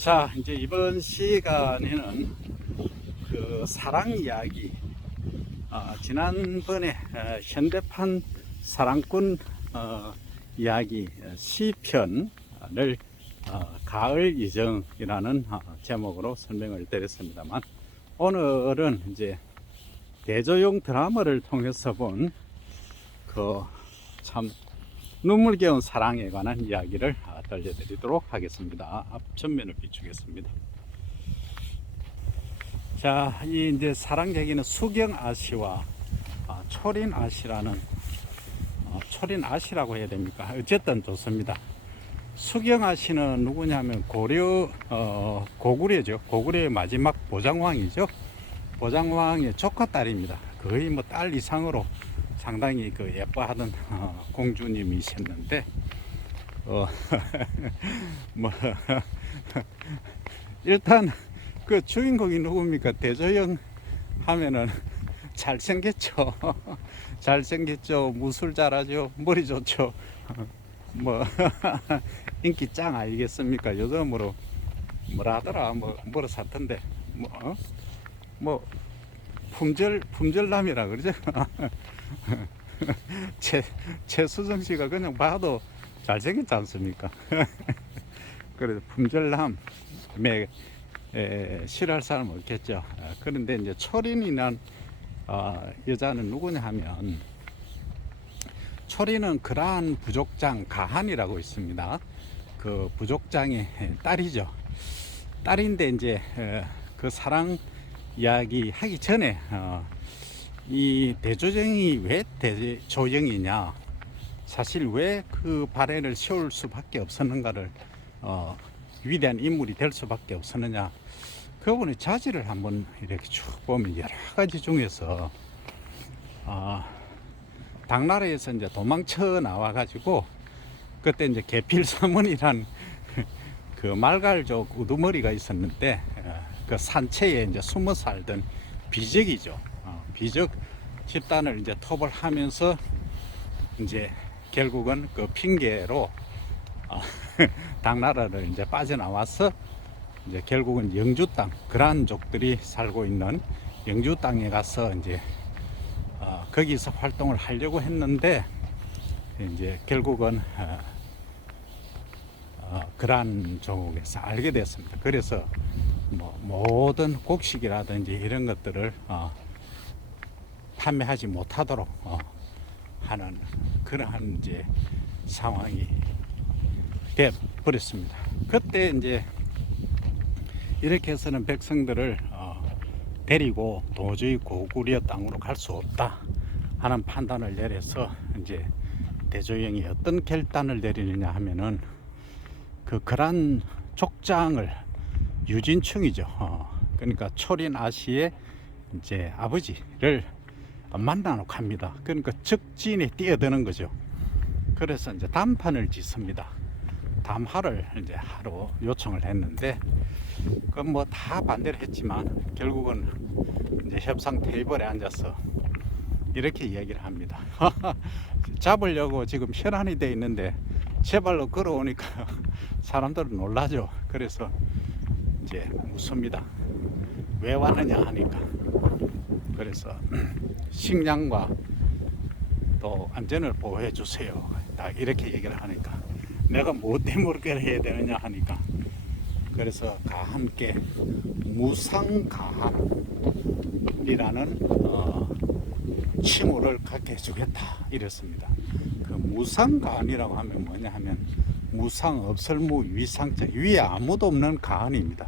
자, 이제 이번 시간에는 그 사랑 이야기, 지난번에 현대판 사랑꾼 이야기 시편을 가을 이정이라는 제목으로 설명을 드렸습니다만, 오늘은 이제 대조용 드라마를 통해서 본 그 참 눈물겨운 사랑에 관한 이야기를 들려드리도록 하겠습니다. 앞전면을 비추겠습니다. 자, 이 이제 사랑 얘기는 수경 아씨와 초린 아씨라는 초린 아씨라고 해야 됩니까? 어쨌든 좋습니다. 수경 아씨는 누구냐면 고구려죠. 고구려의 마지막 보장왕이죠. 보장왕의 조카 딸입니다. 거의 뭐 딸 이상으로 상당히 그 예뻐하던 공주님이셨는데 뭐 일단 그 주인공이 누굽니까? 대조영 하면은 잘생겼죠. 잘생겼죠. 무술 잘하죠. 머리 좋죠. 뭐 인기 짱 아니겠습니까? 요즘으로 뭐라 하더라. 뭐라 사던데 뭐 품절남이라 그러죠. 최수정 씨가 그냥 봐도 잘생겼지 않습니까? 그래서 품절남에 싫어할 사람은 없겠죠. 그런데 이제 초린이란 여자는 누구냐 하면, 초린은 그러한 부족장 가한이라고 있습니다. 그 부족장의 딸이죠. 딸인데 이제 그 사랑 이야기 하기 전에 이 대조정이 왜 대조정이냐, 사실 왜 그 발해를 세울 수밖에 없었는가를 위대한 인물이 될 수밖에 없었느냐, 그분의 자질을 한번 이렇게 쭉 보면 여러 가지 중에서 당나라에서 이제 도망쳐 나와 가지고 그때 이제 계필사문이란 그 말갈족 우두머리가 있었는데 그 산채에 이제 숨어 살던 비적이죠. 비적 집단을 이제 톱을 하면서 이제 결국은 그 핑계로 당나라를 이제 빠져나와서 이제 결국은 영주 땅, 그란족들이 살고 있는 영주 땅에 가서 이제 거기서 활동을 하려고 했는데, 이제 결국은 그란족에서 알게 됐습니다. 그래서 뭐 모든 곡식이라든지 이런 것들을 판매하지 못하도록 하는 그러한 이제 상황이 돼 버렸습니다. 그때 이제 이렇게 해서는 백성들을 데리고 도저히 고구려 땅으로 갈 수 없다 하는 판단을 내려서, 이제 대조영이 어떤 결단을 내리느냐 하면은 그 그란 족장을 유진충이죠. 그러니까 초린 아씨의 이제 아버지를 만나러 갑니다. 그러니까 적진에 뛰어드는 거죠. 그래서 이제 담판을 짓습니다. 담화를 이제 하러 요청을 했는데, 그 뭐 다 반대를 했지만 결국은 이제 협상 테이블에 앉아서 이렇게 이야기를 합니다. 잡으려고 지금 혈안이 돼 있는데 제 발로 걸어오니까 사람들은 놀라죠. 그래서 이제 묻습니다. 왜 왔느냐 하니까, 그래서 식량과 또 안전을 보호해 주세요, 다 이렇게 얘기를 하니까, 내가 뭐 때문에 그렇게 해야 되느냐 하니까, 그래서 가함께 무상가함이라는 칭호를 갖게 해주겠다 이랬습니다. 그 무상가함이라고 하면 뭐냐 하면, 무상 없을무 위상자, 위에 아무도 없는 가한입니다.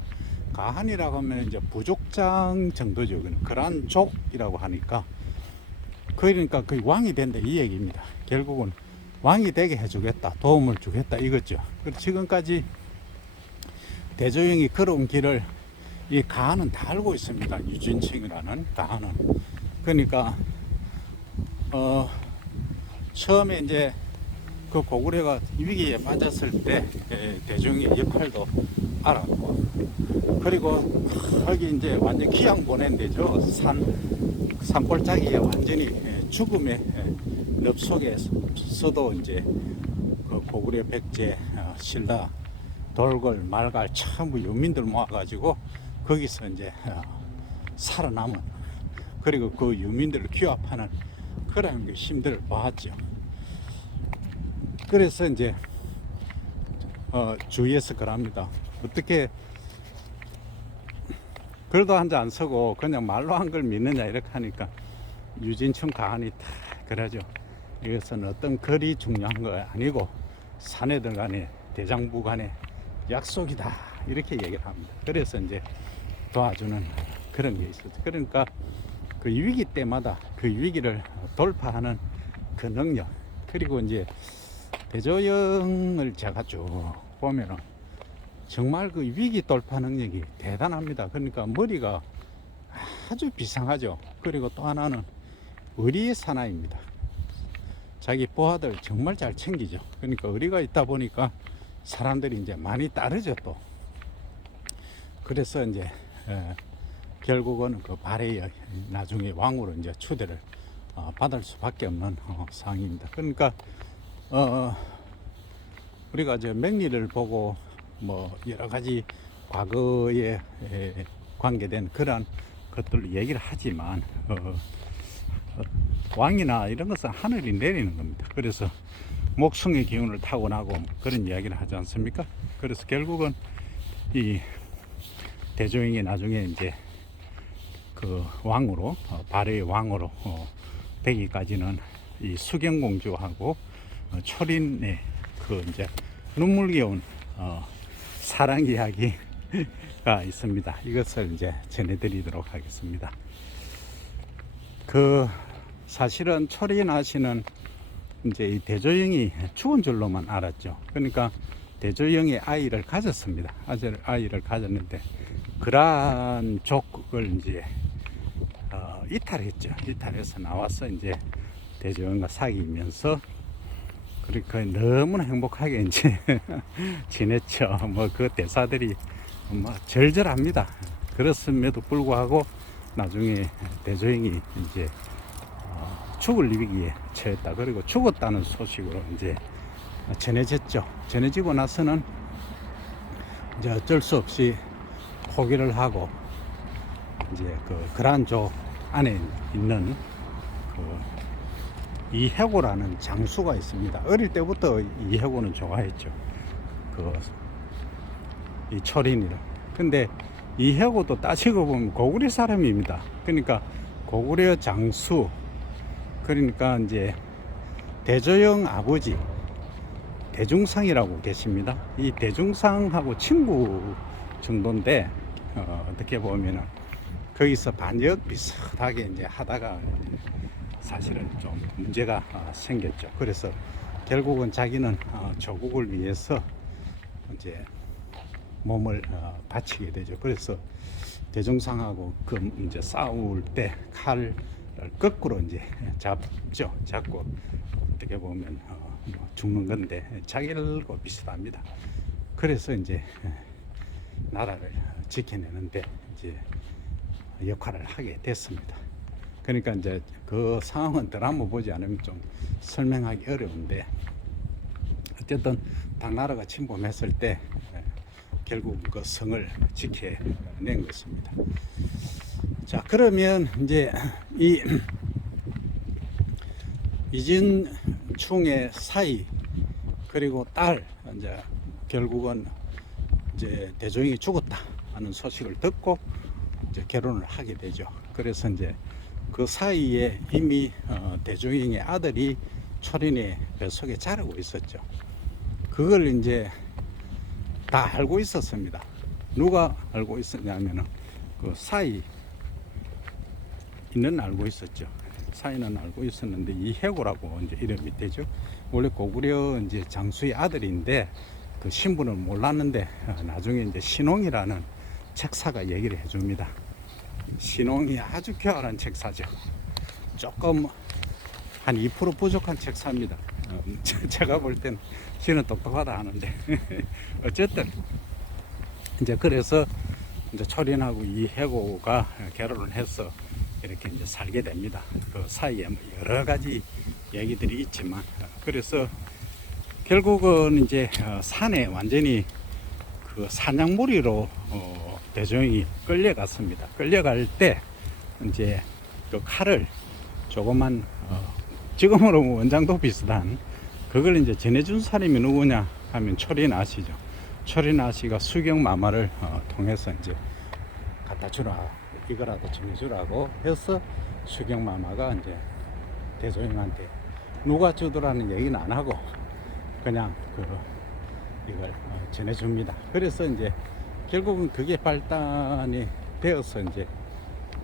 가한이라고 하면 이제 부족장 정도죠. 그란족이라고 하니까, 그러니까 그 왕이 된다 이 얘기입니다. 결국은 왕이 되게 해주겠다, 도움을 주겠다 이거죠. 그래서 지금까지 대조영이 걸어온 길을 이 가한은 다 알고 있습니다. 유진칭이라는 가한은. 그러니까 처음에 이제 그 고구려가 위기에 빠졌을 때 대조영의 역할도 알았고, 그리고 거기 이제 완전 기양 보낸 데죠. 산골짜기에 완전히 죽음의 늪 속에서도 이제 그 고구려 백제 신라 돌걸 말갈 전부 유민들 모아가지고 거기서 이제 살아남은, 그리고 그 유민들을 규합하는 그런 그 힘들을 보았죠. 그래서 이제 주위에서 그럽니다. 어떻게 글도 한 자 안 쓰고 그냥 말로 한 걸 믿느냐 이렇게 하니까 유진춘 가한이 다 그러죠. 이것은 어떤 글이 중요한 거 아니고 사내들 간의, 대장부 간의 약속이다 이렇게 얘기를 합니다. 그래서 이제 도와주는 그런 게 있었죠. 그러니까 그 위기 때마다 그 위기를 돌파하는 그 능력, 그리고 이제 대조영을 제가 쭉 보면은 정말 그 위기 돌파 능력이 대단합니다. 그러니까 머리가 아주 비상하죠. 그리고 또 하나는 의리의 사나이입니다. 자기 부하들 정말 잘 챙기죠. 그러니까 의리가 있다 보니까 사람들이 이제 많이 따르죠 또. 그래서 이제 결국은 그 발해의 나중에 왕으로 이제 추대를 받을 수밖에 없는 상황입니다. 그러니까 우리가 이제 맹리를 보고 뭐 여러 가지 과거에 관계된 그러한 것들을 얘기를 하지만 왕이나 이런 것은 하늘이 내리는 겁니다. 그래서 목성의 기운을 타고나고 그런 이야기를 하지 않습니까? 그래서 결국은 이 대조영이 나중에 이제 그 왕으로 발해의 왕으로 되기까지는 이 수경공주하고 초린의 그 이제 눈물겨운 사랑 이야기가 있습니다. 이것을 이제 전해드리도록 하겠습니다. 그 사실은 초린아 씨는 이제 이 대조영이 죽은 줄로만 알았죠. 그러니까 대조영이 아이를 가졌습니다. 아이를 가졌는데 그러한 족을 이제 이탈했죠. 이탈해서 나와서 이제 대조영과 사귀면서 그러니까 너무나 행복하게 이제 지냈죠. 뭐 그 대사들이 뭐 절절합니다. 그렇음에도 불구하고 나중에 대조영이 이제 죽을 위기에 처했다. 그리고 죽었다는 소식으로 이제 전해졌죠. 전해지고 나서는 이제 어쩔 수 없이 포기를 하고 이제 그 그란족 안에 있는 그 이해고라는 장수가 있습니다. 어릴 때부터 이해고는 좋아했죠. 이 초린이를. 근데 이해고도 따지고 보면 고구려 사람입니다. 그러니까 고구려 장수, 그러니까 이제 대조영 아버지 대중상이라고 계십니다. 이 대중상하고 친구 정도인데 어떻게 보면은 거기서 반역 비슷하게 이제 하다가 사실은 좀 문제가 생겼죠. 그래서 결국은 자기는 조국을 위해서 이제 몸을 바치게 되죠. 그래서 대종상하고 그 이제 싸울 때 칼을 거꾸로 이제 잡죠. 잡고 어떻게 보면 죽는 건데 자기들과 비슷합니다. 그래서 이제 나라를 지켜내는데 이제 역할을 하게 됐습니다. 그러니까 이제 그 상황은 드라마 보지 않으면 좀 설명하기 어려운데 어쨌든 당나라가 침범했을 때 결국 그 성을 지켜낸 것입니다. 자, 그러면 이제 이 이진충의 사이 그리고 딸 이제 결국은 이제 대종이 죽었다 하는 소식을 듣고 이제 결혼을 하게 되죠. 그래서 이제 그 사이에 이미 대종의 아들이 초린의 뱃속에 자라고 있었죠. 그걸 이제 다 알고 있었습니다. 누가 알고 있었냐면은 그 사이 있는 알고 있었죠. 사이는 알고 있었는데 이해고라고 이제 이름이 되죠. 원래 고구려 이제 장수의 아들인데 그 신분을 몰랐는데 나중에 이제 신홍이라는 책사가 얘기를 해줍니다. 신홍이 아주 교활한 책사죠. 조금 한 2% 부족한 책사입니다. 제가 볼 때는 신은 똑똑하다 하는데 어쨌든 이제 그래서 이제 초린하고 이해고가 결혼을 해서 이렇게 이제 살게 됩니다. 그 사이에 뭐 여러 가지 얘기들이 있지만 그래서 결국은 이제 산에 완전히 그 사냥무리로 대조영이 끌려갔습니다. 끌려갈 때 이제 그 칼을 조그만 지금으로 원장도 비슷한 그걸 이제 전해준 사람이 누구냐 하면 초리나시죠. 초리나시가 수경마마를 통해서 이제 갖다 주라, 이거라도 전해주라고 해서 수경마마가 이제 대조영한테 누가 주더라는 얘기는 안 하고 그냥 이걸 전해줍니다. 그래서 이제 결국은 그게 발단이 되어서 이제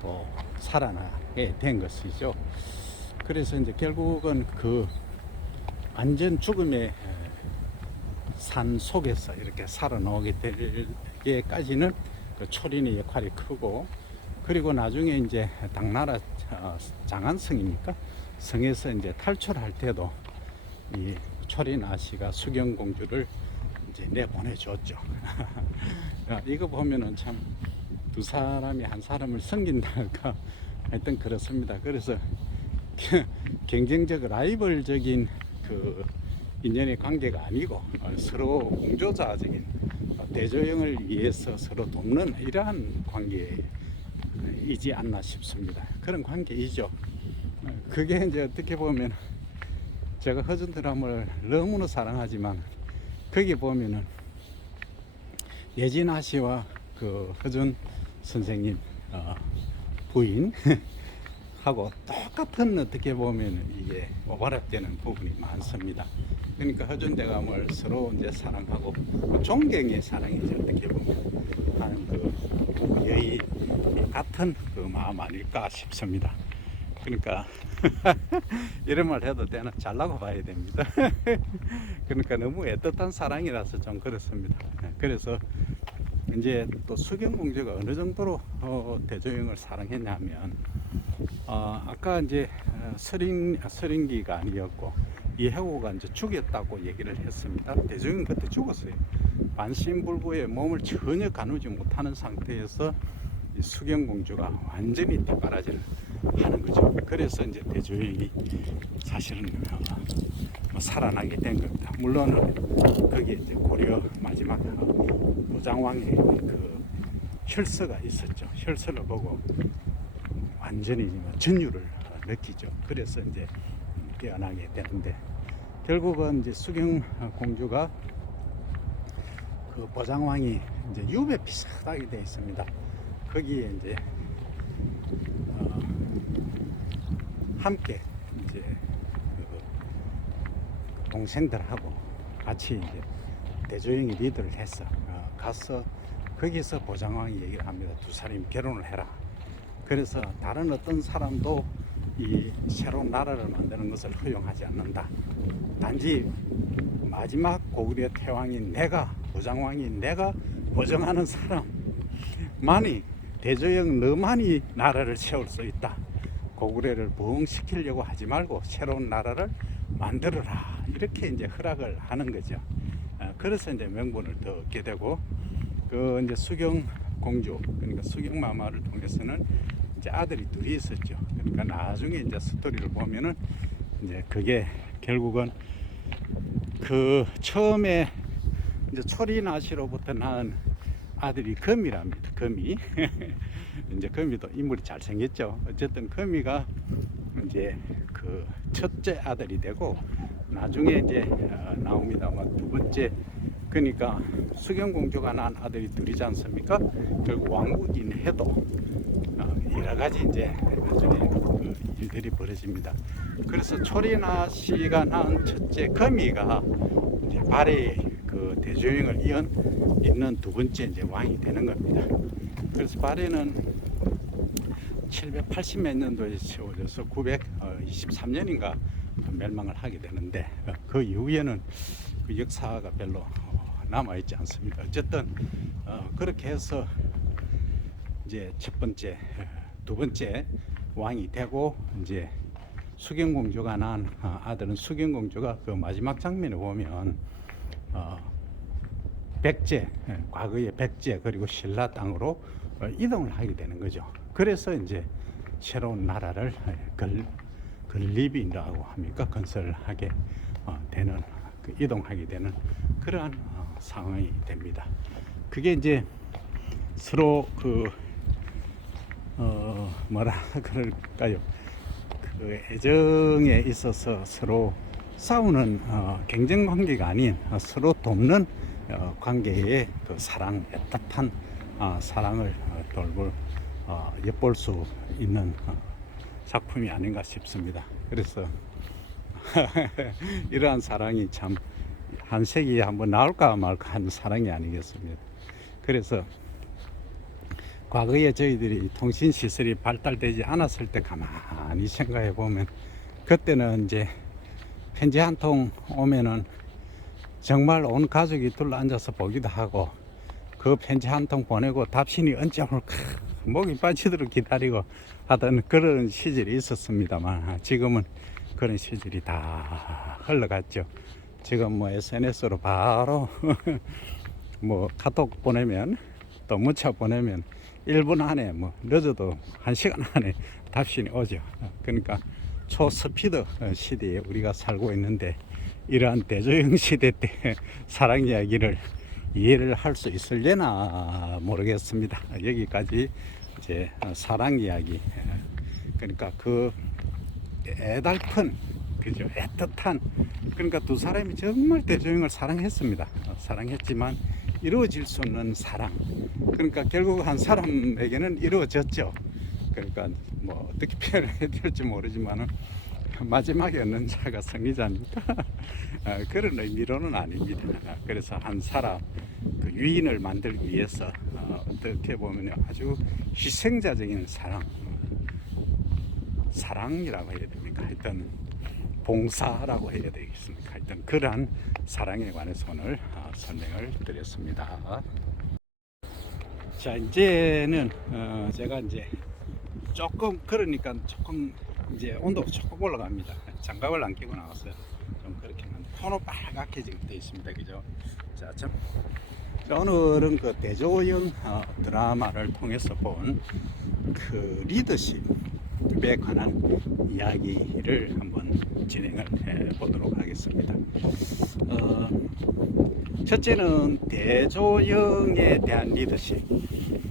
또 살아나게 된 것이죠. 그래서 이제 결국은 그 완전 죽음의 산 속에서 이렇게 살아나오게 되기까지는 그 초린의 역할이 크고, 그리고 나중에 이제 당나라 장안성입니까? 성에서 이제 탈출할 때도 이 초린 아씨가 수경공주를 이제 내보내줬죠. 이거 보면은 참 두 사람이 한 사람을 섬긴다가 하여튼 그렇습니다. 그래서 경쟁적 라이벌적인 그 인연의 관계가 아니고 서로 공조자적인 대조영을 위해서 서로 돕는 이러한 관계이지 않나 싶습니다. 그런 관계이죠. 그게 이제 어떻게 보면 제가 허준 드라마를 너무나 사랑하지만 거기 보면은 예진아 씨와 그 허준 선생님 부인 하고 똑같은 어떻게 보면 이게 오버랩되는 부분이 많습니다. 그러니까 허준 대감을 서로 이제 사랑하고 존경의 사랑이죠. 어떻게 보면 하는 그 여인 같은 그 마음 아닐까 싶습니다. 그러니까 이런 말 해도 되나 잘나고 봐야 됩니다. 그러니까 너무 애틋한 사랑이라서 좀 그렇습니다. 그래서 이제 또 수경공주가 어느 정도로 대조영을 사랑했냐면 아까 이제 서린기가 아니었고 이해고가 이제 죽였다고 얘기를 했습니다. 대조영은 그때 죽었어요. 반신불구에 몸을 전혀 가누지 못하는 상태에서 이 수경공주가 완전히 뒷바라지를 하는 거죠. 그래서 이제 대조영이 사실은 살아나게 된 겁니다. 물론 거기에 이제 고려 마지막 무장왕의 그 혈서가 있었죠. 혈서를 보고 완전히 전율을 느끼죠. 그래서 이제 깨어나게 되는데 결국은 이제 수경공주가 그 보장왕이 이제 유배 비슷하게 되어 있습니다. 거기에 이제 함께 이제 그 동생들하고 같이 이제 대조영이 리드를 해서 가서 거기서 보장왕이 얘기를 합니다. 두 사람이 결혼을 해라. 그래서 다른 어떤 사람도 이 새로운 나라를 만드는 것을 허용하지 않는다. 단지 마지막 고구려 태왕인 내가, 보장왕인 내가 보정하는 사람만이, 대조영 너만이 나라를 세울 수 있다. 고구려를 부흥시키려고 하지 말고 새로운 나라를 만들어라. 이렇게 이제 허락을 하는 거죠. 그래서 이제 명분을 더 얻게 되고, 그 이제 수경공주, 그러니까 수경마마를 통해서는 이제 아들이 둘이 있었죠. 그러니까 나중에 이제 스토리를 보면은 이제 그게 결국은 그 처음에 이제 초리나시로부터 낳은 아들이 거미랍니다. 거미. 이제 거미도 인물이 잘생겼죠. 어쨌든 거미가 이제 그 첫째 아들이 되고 나중에 이제 나옵니다만 두 번째, 그러니까 수경공주가 낳은 아들이 둘이지 않습니까? 결국 왕국인 해도 여러 가지 이제 나중에 그 일들이 벌어집니다. 그래서 초리나씨가 낳은 첫째 거미가 이제 발해 그 대조영을 잇는 두 번째 이제 왕이 되는 겁니다. 그래서 발해는 780몇 년도에 세워져서 923년인가 멸망을 하게 되는데 그 이후에는 그 역사가 별로 남아있지 않습니다. 어쨌든 그렇게 해서 이제 첫 번째, 두 번째 왕이 되고 이제 수경공주가 낳은 아들은 수경공주가 그 마지막 장면에 보면 백제, 과거의 백제 그리고 신라 땅으로 이동을 하게 되는 거죠. 그래서 이제 새로운 나라를 건립이라고 합니까? 건설을 하게 되는, 이동하게 되는 그러한 상황이 됩니다. 그게 이제 서로 뭐라 그럴까요? 그 애정에 있어서 서로 싸우는 경쟁 관계가 아닌 서로 돕는 관계의 그 사랑, 애틋한 사랑을 돌볼 엿볼 수 있는 작품이 아닌가 싶습니다. 그래서 이러한 사랑이 참 한 세기에 한번 나올까 말까 하는 사랑이 아니겠습니까? 그래서 과거에 저희들이 통신시설이 발달되지 않았을 때 가만히 생각해 보면 그때는 이제 편지 한 통 오면은 정말 온 가족이 둘러앉아서 보기도 하고 그 편지 한 통 보내고 답신이 언제 올까 목이 빠지도록 기다리고 하던 그런 시절이 있었습니다만 지금은 그런 시절이 다 흘러갔죠. 지금 뭐 SNS로 바로 뭐 카톡 보내면 또 문자 보내면 1분 안에 뭐 늦어도 1시간 안에 답신이 오죠. 그러니까 초스피드 시대에 우리가 살고 있는데 이러한 대조영 시대 때 사랑 이야기를 이해를 할 수 있을려나 모르겠습니다. 여기까지 이제 사랑 이야기, 그러니까 그 애달픈, 그죠, 애틋한, 그러니까 두 사람이 정말 대조영을 사랑했습니다. 사랑했지만 이루어질 수 없는 사랑, 그러니까 결국 한 사람에게는 이루어졌죠. 그러니까 뭐 어떻게 표현해야 될지 모르지만은 마지막에 얻는 자가 승리자니까 그런 의미로는 아닙니다. 그래서 한 사람 그 유인을 만들기 위해서 어떻게 보면 아주 희생자적인 사랑이라고 해야 됩니까? 하여튼 봉사라고 해야 되겠습니까? 하여튼 그러한 사랑에 관해서 오늘 설명을 드렸습니다. 자, 이제는 제가 이제 조금, 그러니까 조금 이제 온도가 조금 올라갑니다. 장갑을 안 끼고 나왔어요. 좀 그렇게 코너 빨갛게 지금 되어 있습니다. 그죠? 자, 오늘은 그 대조영 드라마를 통해서 본 그 리더십에 관한 이야기를 한번 진행을 해 보도록 하겠습니다. 첫째는 대조영에 대한 리더십,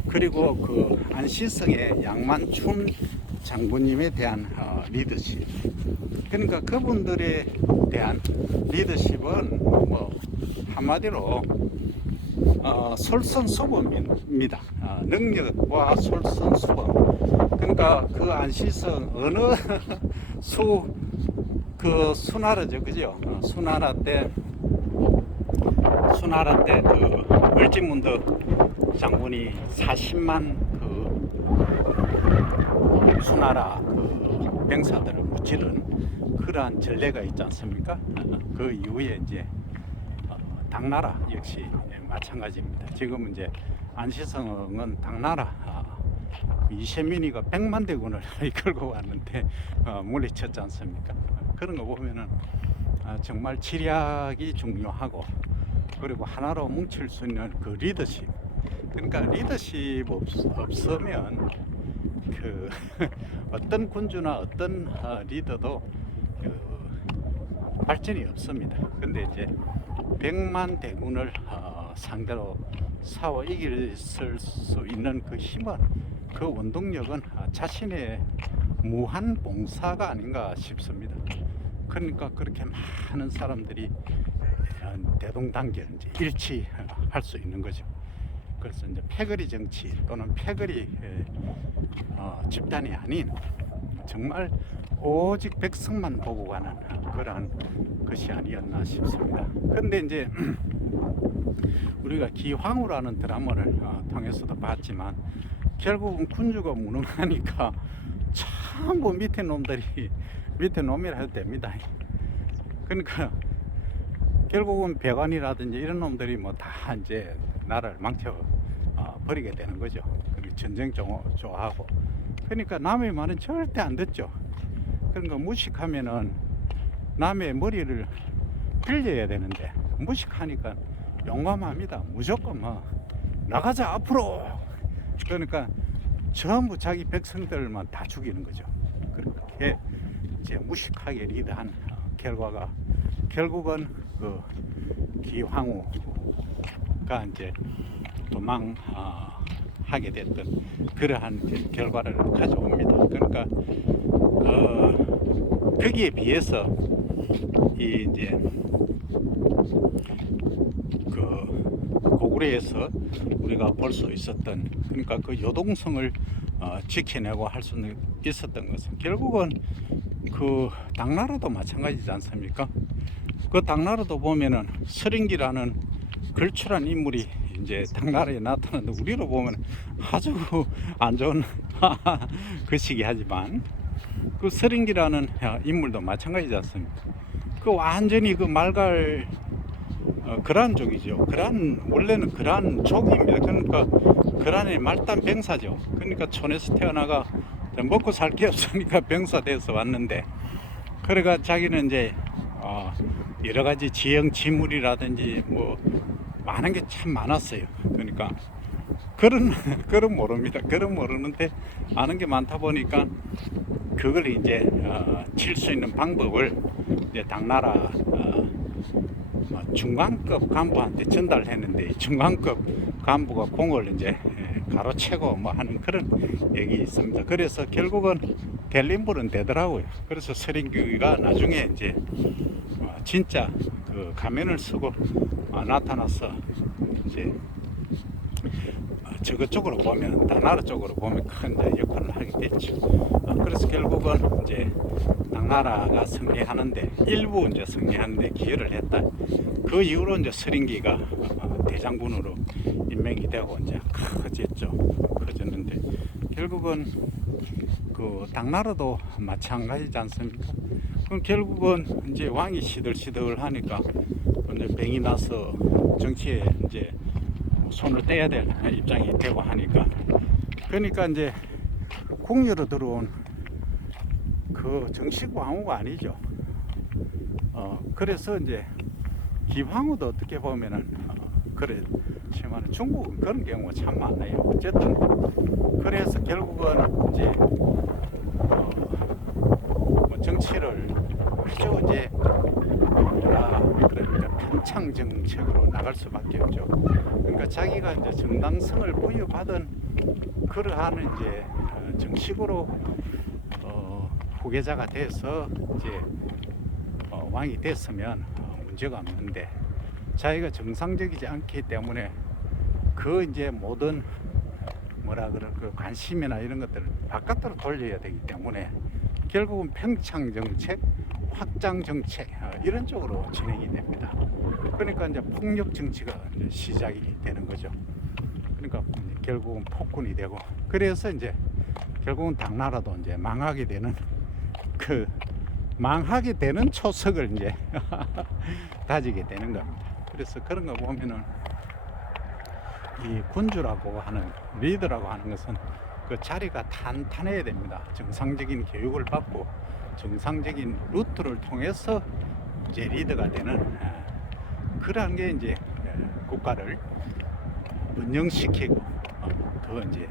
그리고 그 안시성의 양만춘 장군님에 대한 리더십. 그러니까 그분들에 대한 리더십은 뭐 한마디로 솔선수범입니다. 능력과 솔선수범. 그러니까 그 안시성 어느 수나라죠, 그죠? 수나라 때 그 을지문덕 장군이 40만 그 수나라 그 병사들을 무찌른 그러한 전례가 있지 않습니까? 그 이후에 이제 당나라 역시 마찬가지입니다. 지금 이제 안시성은 당나라 이세민이가 100만 대군을 이끌고 왔는데 물리쳤지 않습니까? 그런 거 보면은 정말 지략이 중요하고, 그리고 하나로 뭉칠 수 있는 그 리더십. 그러니까 리더십 없으면 그 어떤 군주나 어떤 리더도 그 발전이 없습니다. 근데 이제 100만 대군을 상대로 싸워 이길 수 있는 그 힘은, 그 원동력은 자신의 무한 봉사가 아닌가 싶습니다. 그러니까 그렇게 많은 사람들이 대동단결 이제 일치할 수 있는 거죠. 그래서 이제 패거리 정치 또는 패거리 집단이 아닌 정말 오직 백성만 보고 가는 그러한 것이 아니었나 싶습니다. 그런데 이제 우리가 기황후라는 드라마를 통해서도 봤지만 결국은 군주가 무능하니까 전부 밑에 놈이라 해도 됩니다. 그러니까 결국은 배관이라든지 이런 놈들이 뭐 다 이제 나라를 망쳐 버리게 되는 거죠. 그리고 전쟁 좋아하고. 그러니까 남의 말은 절대 안 듣죠. 그러니까 무식하면은 남의 머리를 빌려야 되는데 무식하니까 용감합니다. 무조건 뭐 나가자 앞으로. 그러니까 전부 자기 백성들만 다 죽이는 거죠. 그렇게 이제 무식하게 리드한 결과가 결국은 그 기황후가 이제 도망하게 됐던 그러한 이제 결과를 가져옵니다. 그러니까 거기에 비해서 이 이제 그 고구려에서 우리가 볼 수 있었던, 그러니까 그 요동성을 지켜내고 할 수는 있었던 것은 결국은 그 당나라도 마찬가지지 않습니까? 그 당나라도 보면은 서린기라는 걸출한 인물이 이제 당나라에 나타났는데, 우리로 보면 아주 안 좋은 그 시기 하지만 그 서린기라는 인물도 마찬가지지 않습니까? 그 완전히 그 말갈 거란 족이죠. 원래는 거란 족입니다. 그러니까 거란의 말단 병사죠. 그러니까 촌에서 태어나가 먹고 살 게 없으니까 병사 돼서 왔는데, 그래가 자기는 이제 여러 가지 지형 지물이라든지 뭐 많은 게 참 많았어요. 그러니까 그런 모릅니다. 그런 모르는데 아는 게 많다 보니까 그걸 이제 칠 수 있는 방법을 이제 당나라 중간급 간부한테 전달했는데, 중간급 간부가 공을 이제 가로채고 뭐 하는 그런 얘기 있습니다. 그래서 결국은 델림불은 되더라고요. 그래서 서린기가 나중에 이제 진짜 그 가면을 쓰고 나타나서 이제 저거 쪽으로 보면, 당나라 쪽으로 보면 큰 역할을 하게 됐죠. 그래서 결국은 이제 당나라가 승리하는데, 일부 이제 승리하는데 기여를 했다. 그 이후로 이제 서린기가 대장군으로 임명이 되고 이제 커졌죠. 커졌는데 결국은 그 당나라도 마찬가지지 않습니까? 그럼 결국은 이제 왕이 시들시들 하니까 이제 병이 나서 정치에 이제 손을 떼야 될 입장이 되고 하니까, 그러니까 이제 궁유로 들어온 그 정식 왕후가 아니죠. 그래서 이제 기황후도 어떻게 보면은 그렇지만 중국은 그런 경우가 참 많아요. 어쨌든 그래서 결국은 이제 뭐 정치를 아주 이제 그러니까 평창 정책으로 나갈 수밖에 없죠. 그러니까 자기가 이제 정당성을 부여받은 그러한 이제 정식으로 후계자가 돼서 이제 왕이 됐으면 문제가 없는데, 자기가 정상적이지 않기 때문에 그 이제 모든 뭐라 그럴 그 관심이나 이런 것들을 바깥으로 돌려야 되기 때문에 결국은 평창 정책, 확장 정책 이런 쪽으로 진행이 됩니다. 그러니까 이제 폭력 정치가 이제 시작이 되는 거죠. 그러니까 결국은 폭군이 되고, 그래서 이제 결국은 당나라도 이제 망하게 되는 초석을 이제 다지게 되는 겁니다. 그래서 그런 거 보면은 이 군주라고 하는, 리더라고 하는 것은 그 자리가 탄탄해야 됩니다. 정상적인 교육을 받고 정상적인 루트를 통해서 이제 리더가 되는 그러한 게 이제 국가를 운영시키고 더 이제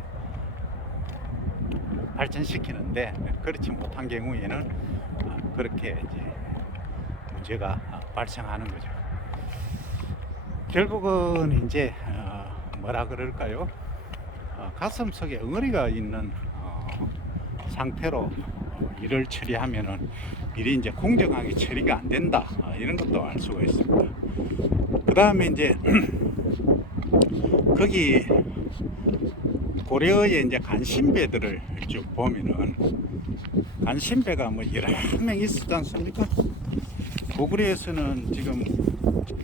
발전시키는데, 그렇지 못한 경우에는 그렇게 이제 문제가 발생하는 거죠. 결국은 이제 뭐라 그럴까요? 가슴 속에 엉어리가 있는 상태로 일을 처리하면은 일이 이제 공정하게 처리가 안 된다, 이런 것도 알 수가 있습니다. 그 다음에 이제 거기 고려의 이제 간신배들을 쭉 보면은, 간신배가 뭐 여러 명 있었지 않습니까? 고구려에서는 지금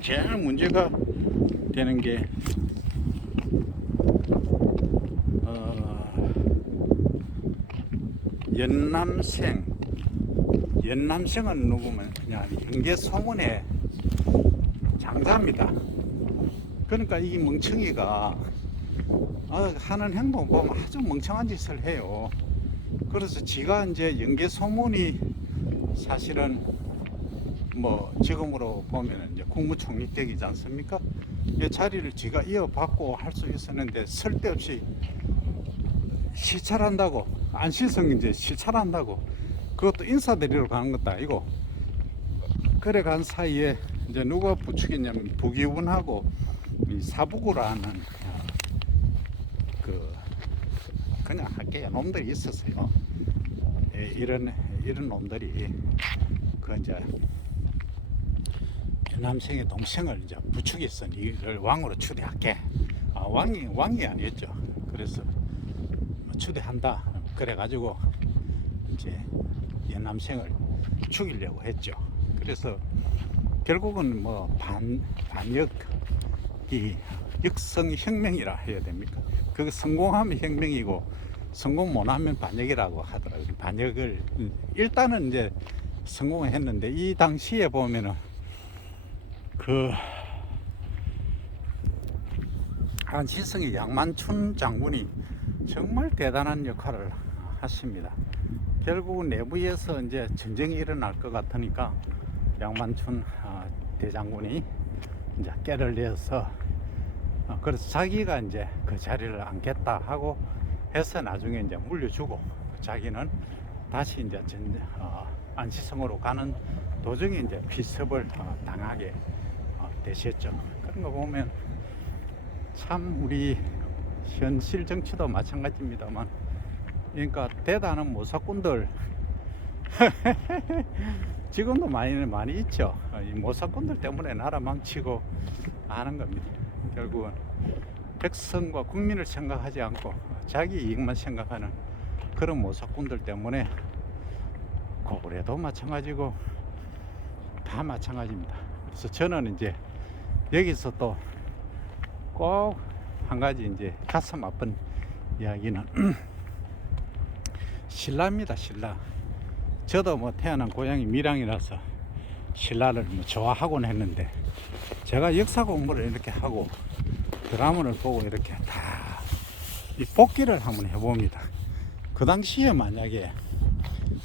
제일 문제가 되는 게 연남생은 누구면 그냥 영계소문의 장자입니다. 그러니까 이 멍청이가 하는 행동 보면 아주 멍청한 짓을 해요. 그래서 지가 이제 영계소문이 사실은 뭐 지금으로 보면 이제 국무총리 댁이지 않습니까? 이 자리를 지가 이어받고 할 수 있었는데, 쓸데없이 시찰한다고, 안시성 이제 시찰한다고, 그것도 인사드리러 가는 것도 아니고, 그래 간 사이에 이제 누가 부추겼냐면 부기훈하고 이 사북으로 하는 그냥 할게요. 놈들이 있었어요. 예, 이런 놈들이 그 이제 남생의 동생을 이제 부축해서 이를 왕으로 추대할게. 왕이 아니었죠. 그래서 추대한다. 그래가지고 이제 연남생을 죽이려고 했죠. 그래서 결국은 뭐 반역이 역성혁명이라 해야 됩니까? 그 성공하면 혁명이고 성공 못하면 반역이라고 하더라고요. 반역을 일단은 이제 성공을 했는데 이 당시에 보면은 그 안시성의 양만춘 장군이 정말 대단한 역할을 하십니다. 결국 내부에서 이제 전쟁이 일어날 것 같으니까 양만춘 대장군이 이제 깨를 내서 그래서 자기가 이제 그 자리를 앉겠다 하고 해서 나중에 이제 물려주고 자기는 다시 이제 안시성으로 가는 도중에 이제 피습을 당하게 되셨죠. 그런 거 보면 참 우리 현실 정치도 마찬가지입니다만, 그러니까 대단한 모사꾼들 지금도 많이 있죠. 이 모사꾼들 때문에 나라 망치고 하는 겁니다. 결국은 백성과 국민을 생각하지 않고 자기 이익만 생각하는 그런 모사꾼들 때문에 고구려도 마찬가지고 다 마찬가지입니다. 그래서 저는 이제 여기서 또 꼭 한 가지 이제 가슴 아픈 이야기는 신라입니다. 신라. 저도 뭐 태어난 고향이 밀양이라서 신라를 뭐 좋아하곤 했는데, 제가 역사 공부를 이렇게 하고 드라마를 보고 이렇게 다 이 복기를 한번 해봅니다. 그 당시에 만약에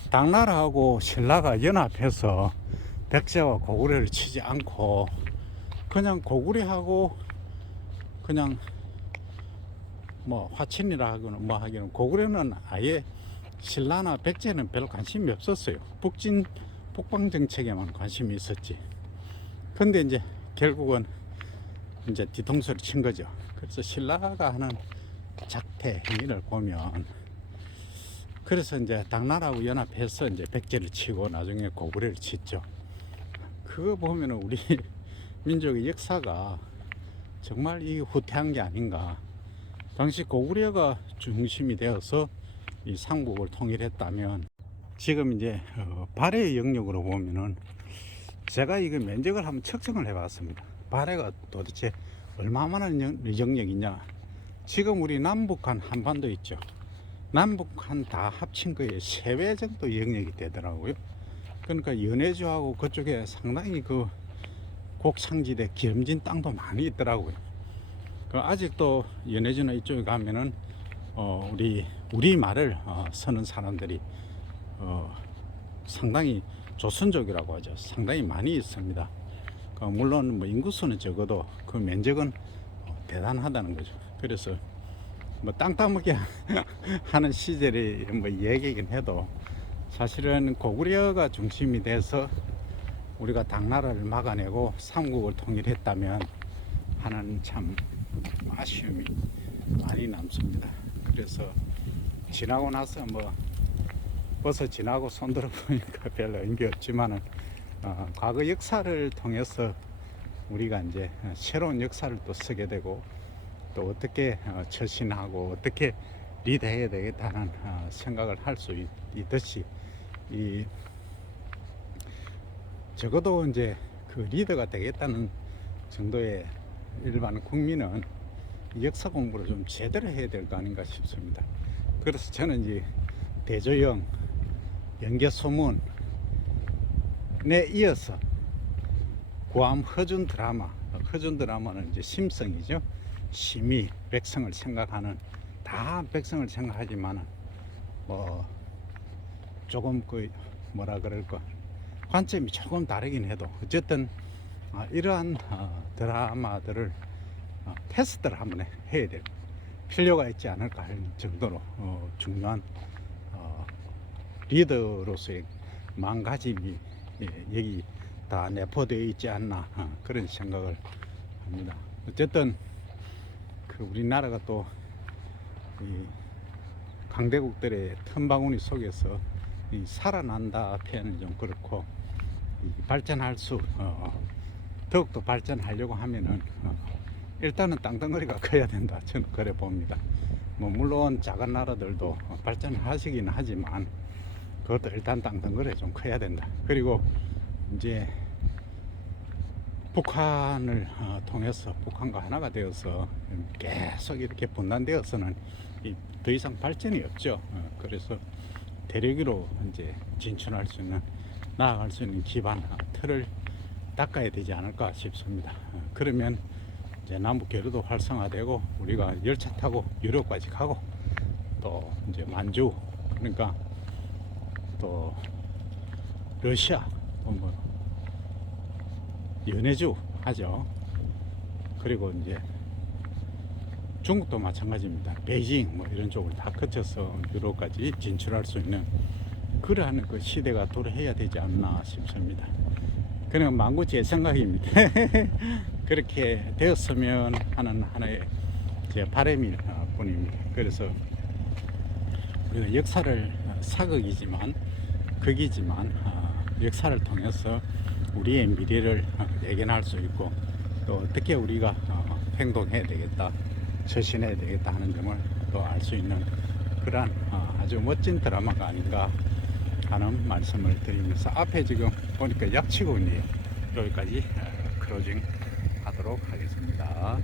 당나라하고 신라가 연합해서 백제와 고구려를 치지 않고 그냥 고구려하고 그냥 뭐 화친이라 하거나 뭐 하기는, 고구려는 아예 신라나 백제는 별 관심이 없었어요. 북방 정책에만 관심이 있었지. 근데 이제 결국은 이제 뒤통수를 친 거죠. 그래서 신라가 하는 작태 행위를 보면, 그래서 이제 당나라하고 연합해서 이제 백제를 치고 나중에 고구려를 쳤죠. 그거 보면은 우리 민족의 역사가 정말 이 후퇴한 게 아닌가. 당시 고구려가 중심이 되어서 이 삼국을 통일했다면, 지금 이제 발해의 영역으로 보면은 제가 이거 면적을 한번 측정을 해봤습니다. 발해가 도대체 얼마만한 영역이냐. 지금 우리 남북한 한반도 있죠. 남북한 다 합친 거에 3배 정도 영역이 되더라고요. 그러니까 연해주하고 그쪽에 상당히 그 곡창지대 기름진 땅도 많이 있더라고요. 아직도 연해주나 이쪽에 가면은 우리 말을 쓰는 사람들이 상당히 조선족이라고 하죠. 상당히 많이 있습니다. 물론 뭐 인구수는 적어도 그 면적은 대단하다는 거죠. 그래서 뭐 땅 따먹기 하는 시절이 뭐 얘기긴 해도, 사실은 고구려가 중심이 돼서 우리가 당나라를 막아내고 삼국을 통일했다면 하는 참 아쉬움이 많이 남습니다. 그래서 지나고 나서 뭐 벌써 지나고 손들어 보니까 별로 의미 없지만은 과거 역사를 통해서 우리가 이제 새로운 역사를 또 쓰게 되고, 또 어떻게 처신하고 어떻게 리드해야 되겠다는 생각을 할 수 있듯이, 적어도 이제 그 리더가 되겠다는 정도의 일반 국민은 역사 공부를 좀 제대로 해야 될 거 아닌가 싶습니다. 그래서 저는 이제 대조영, 연개소문에 이어서 구암 허준 드라마는 이제 심성이죠. 심히 백성을 생각하는, 다 백성을 생각하지만은 뭐 조금 그 뭐라 그럴까, 관점이 조금 다르긴 해도 어쨌든 이러한 드라마들을 테스트를 한번 해야 될 필요가 있지 않을까 할 정도로 중요한 리더로서의 망가짐이 여기 다 내포되어 있지 않나 그런 생각을 합니다. 어쨌든 그 우리나라가 또 강대국들의 틈바구니 속에서 이 살아난다 표현은 좀 그렇고, 이 발전할 수 더욱더 발전하려고 하면은 일단은 땅덩어리가 커야 된다, 저는 그래 봅니다. 뭐 물론 작은 나라들도 발전하시긴 하지만 그것도 일단 땅덩어리 좀 커야 된다. 그리고 이제 북한을 통해서 북한과 하나가 되어서 계속 이렇게 분단되어서는 더 이상 발전이 없죠. 그래서 대륙으로 이제 진출할 수 있는, 나아갈 수 있는 기반 틀을 닦아야 되지 않을까 싶습니다. 그러면 이제 남북 교류도 활성화되고 우리가 열차 타고 유럽까지 가고 또 이제 만주, 그러니까 또 러시아, 뭐 연해주 하죠. 그리고 이제 중국도 마찬가지입니다. 베이징 뭐 이런 쪽을 다 거쳐서 유럽까지 진출할 수 있는 그러한 그 시대가 도래해야 되지 않나 싶습니다. 그냥 만구 제 생각입니다. 그렇게 되었으면 하는 하나의 제 바람일 뿐입니다. 그래서 우리가 역사를 사극이지만 극이지만 역사를 통해서 우리의 미래를 예견할 수 있고 또 어떻게 우리가 행동해야 되겠다, 처신해야 되겠다 하는 점을 또 알 수 있는 그러한 아주 멋진 드라마가 아닌가 하는 말씀을 드리면서, 앞에 지금 보니까 약치고 있네요. 여기까지 클로징 하도록 하겠습니다.